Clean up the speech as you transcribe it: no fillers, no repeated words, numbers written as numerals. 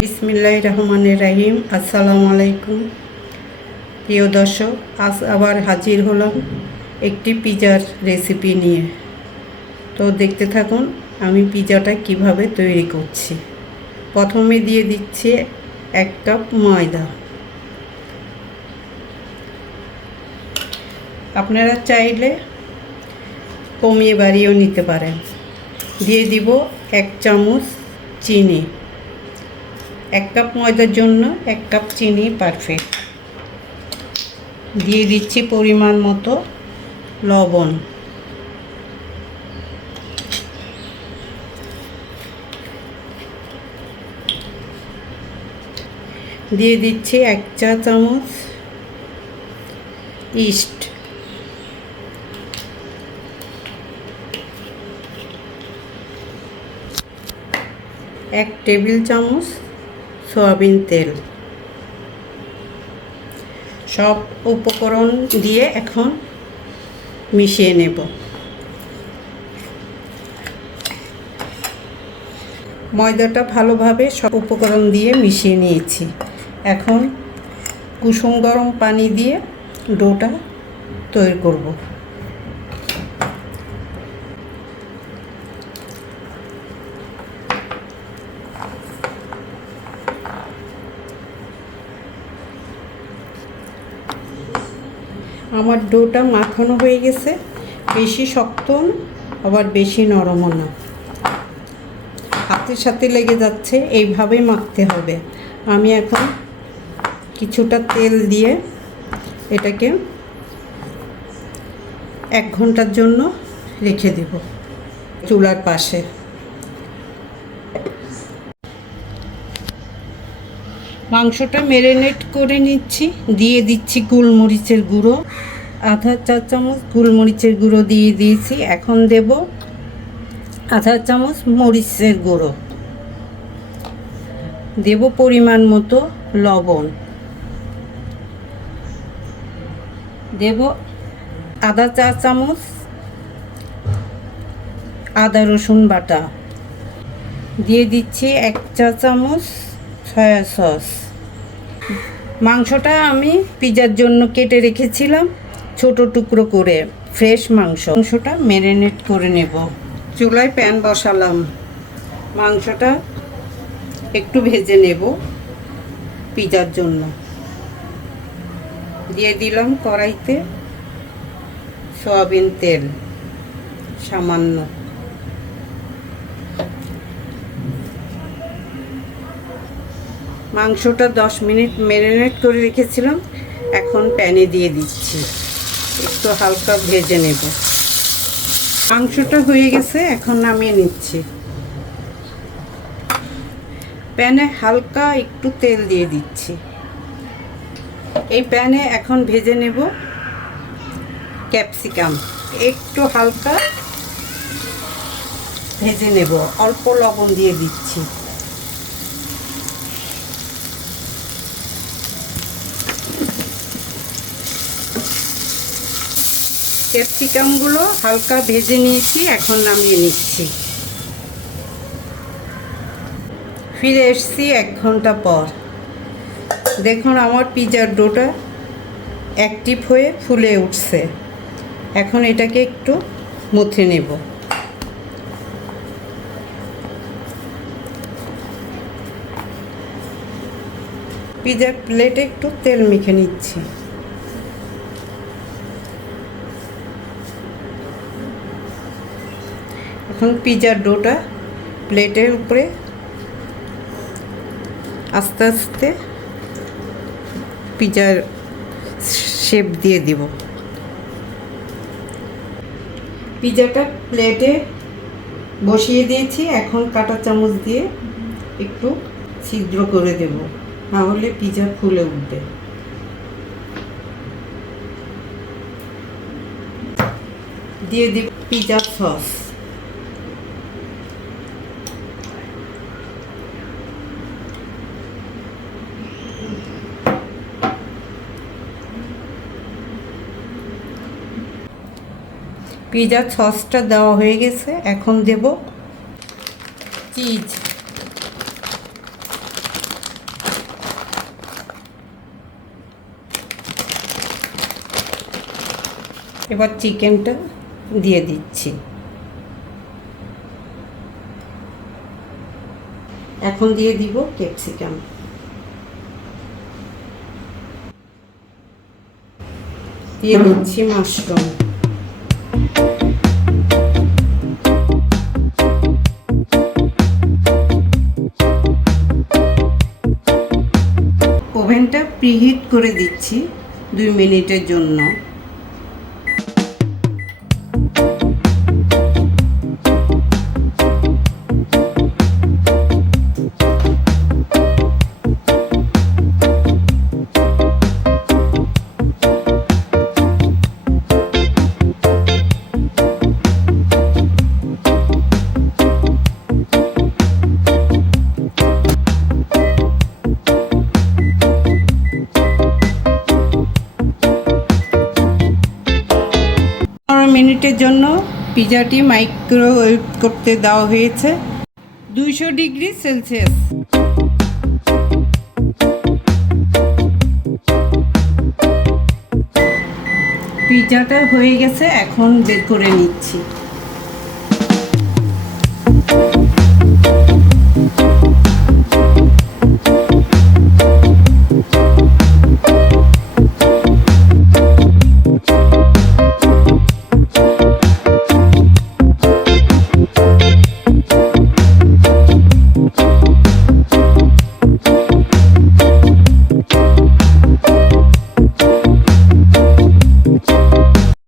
বিসমিল্লাহির রহমানির রহিম। আসসালামু আলাইকুম প্রিয় দর্শক, আজ আবার হাজির হলাম একটি পিজার রেসিপি নিয়ে। তো দেখতে থাকুন আমি পিজাটা কিভাবে তৈরি করছি। প্রথমে দিয়ে দিচ্ছি 1 কাপ ময়দা। আপনারা চাইলে কমিয়ে বাড়িয়েও নিতে পারেন। দিয়ে দিব 1 চামচ চিনি। 1 কাপ ময়দার জন্য 1 কাপ চিনি পারফেক্ট। দিয়ে দিচ্ছি পরিমাণ মতো লবণ। দিয়ে দিচ্ছি 1 চা চামচ ইস্ট। এক টেবিল চামচ সয়াবিন তেল। সব উপকরণ দিয়ে এখন মিশিয়ে নেব। ময়দাটা ভালোভাবে সব উপকরণ দিয়ে মিশিয়ে নিয়েছি। এখন কুসুম গরম পানি দিয়ে ডোটা তৈরি করব। আমার ডোটা মাখানো হয়ে গেছে। বেশি শক্ত আবার বেশি নরমও না, হাতের সাথে লেগে যাচ্ছে, এইভাবেই মাখতে হবে। আমি এখন কিছুটা তেল দিয়ে এটাকে 1 ঘন্টার জন্য রেখে দেব চুলার পাশে। মাংসটা ম্যারিনেট করে নিচ্ছি। দিয়ে দিচ্ছি গোলমরিচের গুঁড়ো, আধা চা চামচ গোলমরিচের গুঁড়ো দিয়ে দিয়েছি। এখন দেব আধা চামচ মরিচের গুঁড়ো। দেব পরিমাণ মতো লবণ। দেব আধা চা চামচ আদা রসুন বাটা। দিয়ে দিচ্ছি 1 চা চামচ সয়া সস। মাংসটা আমি পিজার জন্য কেটে রেখেছিলাম ছোট টুকরো করে, ফ্রেশ মাংসটা ম্যারিনেট করে নেব। চুলায় প্যান বসালাম, মাংসটা একটু ভেজে নেব পিজার জন্য। দিয়ে দিলাম কড়াইতে সয়াবিন তেল সামান্য। মাংসটা 10 মিনিট ম্যারিনেট করে রেখেছিলাম, এখন প্যানে দিয়ে দিচ্ছি, একটু হালকা ভেজে নেব। মাংসটা হয়ে গেছে, এখন নামিয়ে নিচ্ছি। প্যানে হালকা একটু তেল দিয়ে দিচ্ছি। এই প্যানে এখন ভেজে নেব ক্যাপসিকাম। একটু হালকা ভেজে নেব, অল্প লবণ দিয়ে দিচ্ছি। ক্যাপসিকামগুলো হালকা ভেজে নিয়েছি, এখন নামিয়ে নিচ্ছি। ফিরে এসেছি 1 ঘন্টা পর। দেখুন আমার পিজার ডোটা অ্যাক্টিভ হয়ে ফুলে উঠছে। এখন এটাকে একটু মুথে নেব। পিজার প্লেটে একটু তেল মেখে নিচ্ছি। এখন পিজার ডোটা প্লেটের উপরে আস্তে আস্তে পিজার শেপ দিয়ে দিব। পিজাটা প্লেটে বসিয়ে দিয়েছি, এখন কাঁটা চামচ দিয়ে একটু ছিদ্র করে দেব, না হলে পিজা ফুলে উঠবে। দিয়ে দিব পিজা সস। পিৎজা সসটা দেওয়া হয়ে গেছে, এখন দেব চিজ। এবার চিকেনটা দিয়ে দিচ্ছি। এখন দিয়ে দিব ক্যাপসিকাম। দিয়ে দিচ্ছি মাশরুম। ওভেনটা প্রিহিট করে দিচ্ছি 2 মিনিটের জন্য। মিনিটের জন্য পিৎজাটি মাইক্রোওয়েভ করতে দেওয়া হয়েছে 200 ডিগ্রি সেলসিয়াস। পিৎজাটা হয়ে গেছে, এখন বের করে নিচ্ছি।